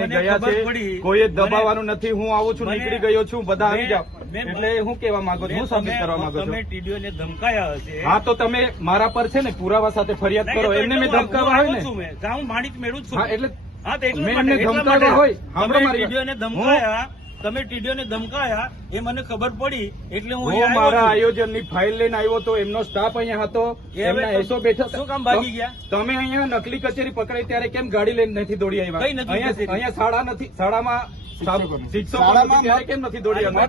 લઈને ગયા છે, કોઈએ દબાવવાનું નથી. હું આવું છું, નીકળી ગયો છું, બધા આવી જાઓ. એટલે હું કેવા માંગુ છું, હું સાબિત કરવા માંગુ છું. તમે ટીડીઓને ધમકાયા હશે. હા, તો તમે મારા પર છે ને પુરાવા સાથે ફરિયાદ કરો. એમને મેં ધમકાવા હોય ને, હું માણિક મેળવું છું. હા, એટલે મેં એમને ધમકાવા હોય. ટીડીઓને ધમકાયા, તમે ટીડીઓને ધમકાયા એ મને ખબર પડી એટલે હું મારા આયોજનની ફાઇલ લઈને આવ્યો તો એમનો સ્ટાફ અહીંયા હતો, એમના એસો બેઠા. શું કામ ભાગી ગયા? તમે અહીંયા નકલી કચેરી પકડાઈ ત્યારે કેમ ગાડી લઈને નથી દોડી આવ્યા? અહીંયા શાળા નથી, શાળામાં શિક્ષકો ત્યારે કેમ નથી દોડી આવ્યા?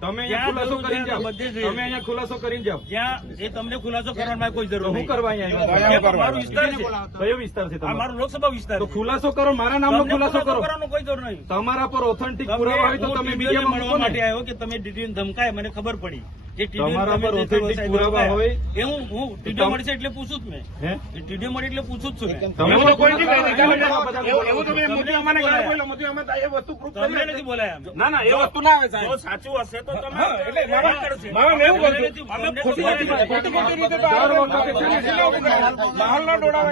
તમે અહીંયા ખુલાસો કરીને જાઓ. તમે અહીંયા ખુલાસો કરીને જાઓ. જ્યાં એ તમને ખુલાસો કરવાની કોઈ જરૂર હું કરવા અહીંયા મારો વિસ્તાર છે. કયો વિસ્તાર છે તમારો? મારો લોકસભા વિસ્તાર. તો ખુલાસો કરો, મારા નામનો ખુલાસો કરો. કોઈ જરૂર નહીં. તમારા પર ઓથેન્ટિક પુરાવા હોય તો તમે મીડિયામાં મળવા માટે આવ્યો કે તમે ટીડીઓને ધમકાય, મને ખબર પડી. તમારા પર ઓથેન્ટિક પુરાવા હોય એ હું ટીડીઓ મળશે એટલે પૂછું જ મેં. ટીડીઓ મળે એટલે પૂછું જ છું. તમે નથી બોલાયા. ના ના, એ વસ્તુ ના આવે સાહેબ. સાચું હશે તો તમે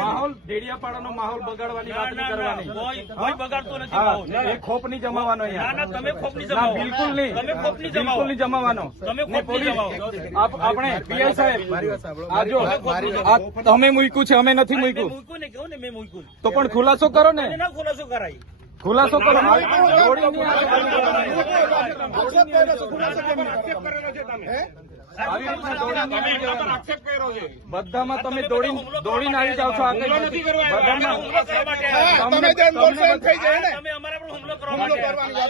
માહોલ ડેડિયાપાડાનો માહોલ બગાડવાની વાત નહીં કરવાની. કોઈ બગાડતો નથી. એ ખોપ નહીં જમાવાનો અહીંયા. તમે ખોપ નહીં જમાવો. બિલકુલ નહીં, તમે ખોપ નહીં બિલકુલ નહીં જમાવાનો. તમે ખોપ નહીં જમાવો. આપણે પીઆઈ સાહેબ આ જો તમે મૂક્યું છે, અમે નથી મૂક્યું. મૂક્યું ને કેવું ને મેં મૂક્યું. તો પણ ખુલાસો કરો ને. ના ખુલાસો કરાય. ખુલાસો કરો. બધામાં તમે દોડીને આવી જાવ છો. તમે અમારા પર હુમલો કરવા માટે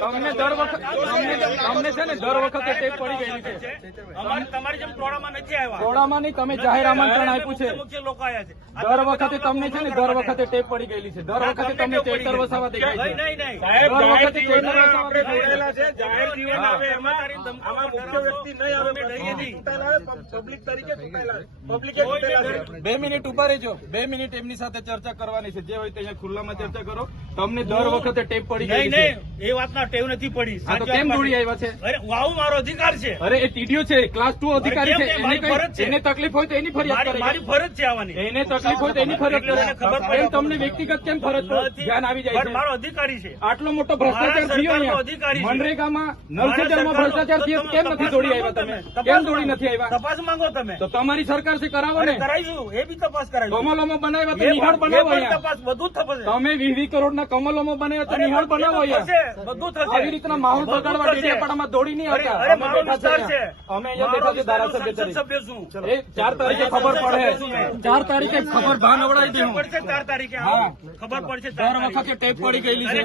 તમને તમને છે ને દર વખતે ટેપ પડી ગયેલી છે. તમારી જેમ ટોળામાં નથી આવ્યા. ટોળામાં નહીં, તમે જાહેર આમંત્રણ આપ્યું છે. મુખ્ય લોકો આવ્યા છે. દર વખતે તમને છે ને દર વખતે ટેપ પડી ગયેલી છે. દર વખતે તમને ચેટર વસાવા દેખાય છે. નહીં નહીં સાહેબ, દર જાહેર વખતે ચેટર વસાવા દેખાય છે. જાહેર જીવન આવે એમાં આમાં મુખ્ય વ્યક્તિ નહીં આવે. પબ્લિક તરીકે પબ્લિકે 2 મિનિટ ઉભા રહેજો. 2 મિનિટ એમની સાથે ચર્ચા કરવાની છે. જે હોય તે અહીંયા ખુલ્લામાં ચર્ચા કરો. તમને દર વખતે ટેપ પડી ગઈ છે. નહીં, એ વાતના ટેવ નથી પડી. હા, તો કેમ દોડી આવ્યા છે? અરે આવું મારો અધિકાર છે. અરે એ ટીડીઓ છે, ક્લાસ 2 અધિકારી છે. એને તકલીફ હોય તો એની ફરિયાદ કરે. મારી ફરજ છે આવવાની. એને તકલીફ હોય તો એની ફરિયાદ કરે. કેમ તમને વ્યક્તિગત કેમ ફરજ પર ધ્યાન આવી જાય છે? મારો અધિકારી છે. આટલો મોટો ભ્રષ્ટાચાર થયો અહીંયા મનરેગામાં, નલ સે જલમાં ભ્રષ્ટાચાર થયો, કેમ નથી દોડી આવ્યા તમે? કેમ દોડી નથી આવ્યા? તપાસ માંગો તમે. તો તમારી સરકાર છે, કરાવો ને. કરાવીશું, એ બી તપાસ કરાવીશું. કમલોમાં બનાવ્યા તો નિહાળ બનાવો અહીંયા. તપાસ બધું થશે. તમે 20 કરોડના કમલોમાં બનાવ્યા તો નિહાળ બનાવો અહીંયા. બધું થશે. આવી રીતના માહોલ બગાડવા ડેડિયાપાડામાં દોડી નહીં આવતા. અરે મારો વિસ્તાર છે. અમે અહીંયા બેઠા છે ધારાસભ્ય તરીકે. સભ્ય છું. એ 4 તારીખે ખબર પડે. 4 તારીખે ખબર ભાન અવડાવી દે. પડશે 4 તારીખે. હા, ખબર પડશે. દર વખતે ટેપ પડી ગયેલી છે.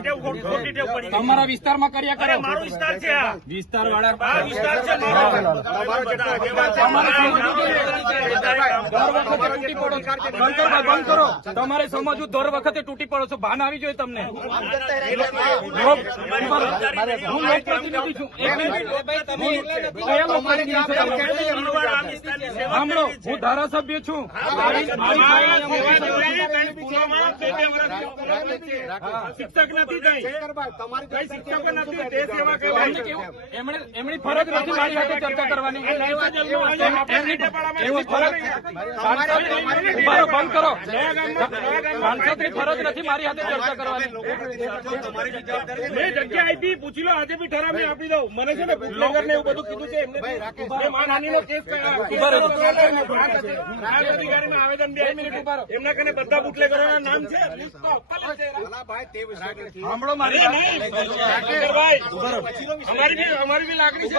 ખોટી ટેવ પડી. તમારા વિસ્તારમાં કર્યા કરો. મારો વિસ્તાર છે આ. વિસ્તાર વાળા આ વિસ્તાર છે મારો. બંધ કરો. તમારે સમજવું, દર વખતે તૂટી પડો છો. ભાન આવી જોઈએ તમને. હું લોકપ્રતિનિધિ છું. સાંભળો, હું ધારાસભ્ય છું. શિક્ષક નથી એમની ફરજ નથી મારી સાથે ચર્ચા કરવાની. બંધ કરો. સાંસદની ફરજ નથી મારી સાથે ચર્ચા કરવાની. મેં જગ્યા આપી, પૂછી લો. આજે બી ઠરાવ આપી દઉં. મને છે ને બુટલેગર ને એવું બધું કીધું છે. એમને માનહાનિનો કેસ અધિકારીમાં આવેદન બી એમના કને બધા બુટલેગરોના નામ છે. સાંભળો મારી અમારી બી લાગણી છે.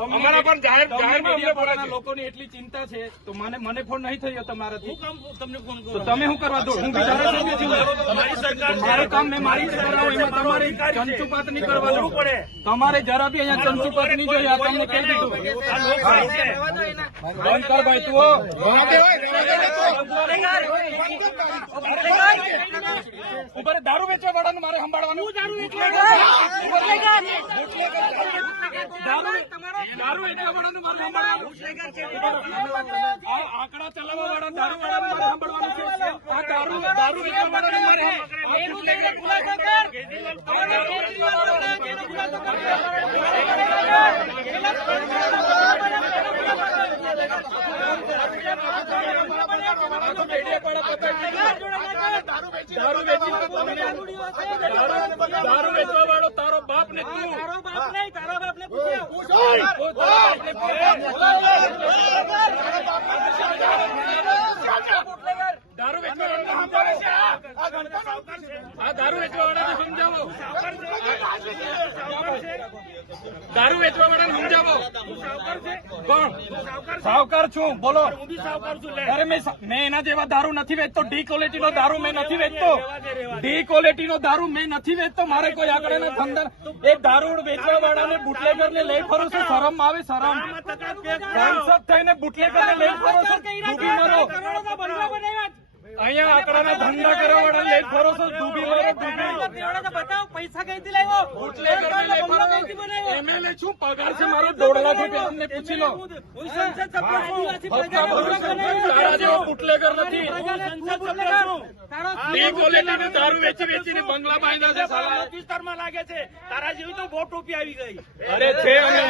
અમારા પણ જાહેર લોકોની એટલી ચિંતા છે તો મને ફોન નહીં થયો તમારાથી. તમને ફોન તો તમે શું કરવા દો? હું ધારાસભ્ય છું. મારી સરકાર મારું કામ મેં મારી રીતે કરાવું. એમાં તમારે ચંચુપાત નહીં કરવાનું પડે. તમારે જરા બી અહીંયા ચંચુપાત નહીં જોઈએ. આ તમને કહી દીધું. બંધ કર ભાઈ તું. ઉપર દારૂ વેચવા વાળાનું મારે સંભાળવાનું. દારૂ વેચવા વાળાનું મારે સંભાળવાનું. આંકડા ચલાવવા વાળા દારૂ વાળાનું મારે સંભાળવાનું છે. આ દારૂ વેચવા વાળાનું મારે ખુલાસો દારૂ વેચવા વાળો તારો બાપ ને તું દારૂ વેચવા આ દારૂ વેચવા વાળાને સમજાવો. દારૂ વેચવા વાળાને સમજાવો. કોણ સાવકાર છું? બોલો. અરે મેં એના જેવા દારૂ નથી વેચતો. ડી ક્વોલિટી નો દારૂ મેં નથી વેચતો. ડી ક્વોલિટી નો દારૂ મેં નથી વેચતો. મારે કોઈ આગળ ધંધા એ દારૂ વેચવા વાળાને બુટલેગર ને લઈ ફરો છો? શરમ આવે? શરમ? સાંસદ થઈને બુટલેગર ને લઈ ફરો છો? ડૂબી મરો. અહીંયા આંકડાના ધંધા કરવા વાળા લઈ ફરો છો? ડૂબી મરો. બતાવો પૈસા કઈથી લાવ્યો? બુટલેગર ને લઈ ફરો. એમએલએ છું, પગાર છે મારો 1.5 લાખ રૂપિયા. અમને પૂછી લો. તારા જેવો બુટલેગર નથી. ડી ક્વોલિટીનું દારૂ વેચીને બંગલા બાંધ્યા છે સાલા. વિસ્તારમાં લાગે છે. તારા જેવી તો બહુ ટોપી આવી ગઈ. અરે છે અમે.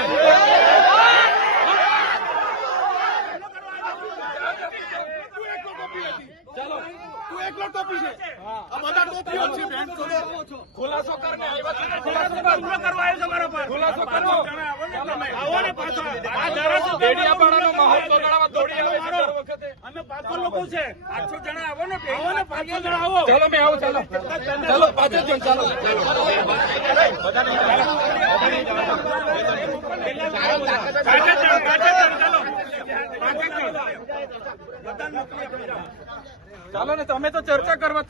ચાલો તું એકલો ટોપી છે. આ બધા ટોપીઓ છે. ખુલાસો કરને આવ્યા છે. ખુલાસો કરવા આવ્યો છે મારા પર. ખુલાસો કરો. આવો ને પાછો. આ ધારાસભ્ય ડેડિયાપાડાનો માહોલ બગાડવા દોડી આવે છે દર વખતે. અમે 500 લોકો છે. 800 જણા આવો ને. આવો ને 500 જણા આવો. ચાલો મેં આવું. ચાલો ચાલો પાછળ જણ. ચાલો ચાલો ને તમે તો ચર્ચા કરવા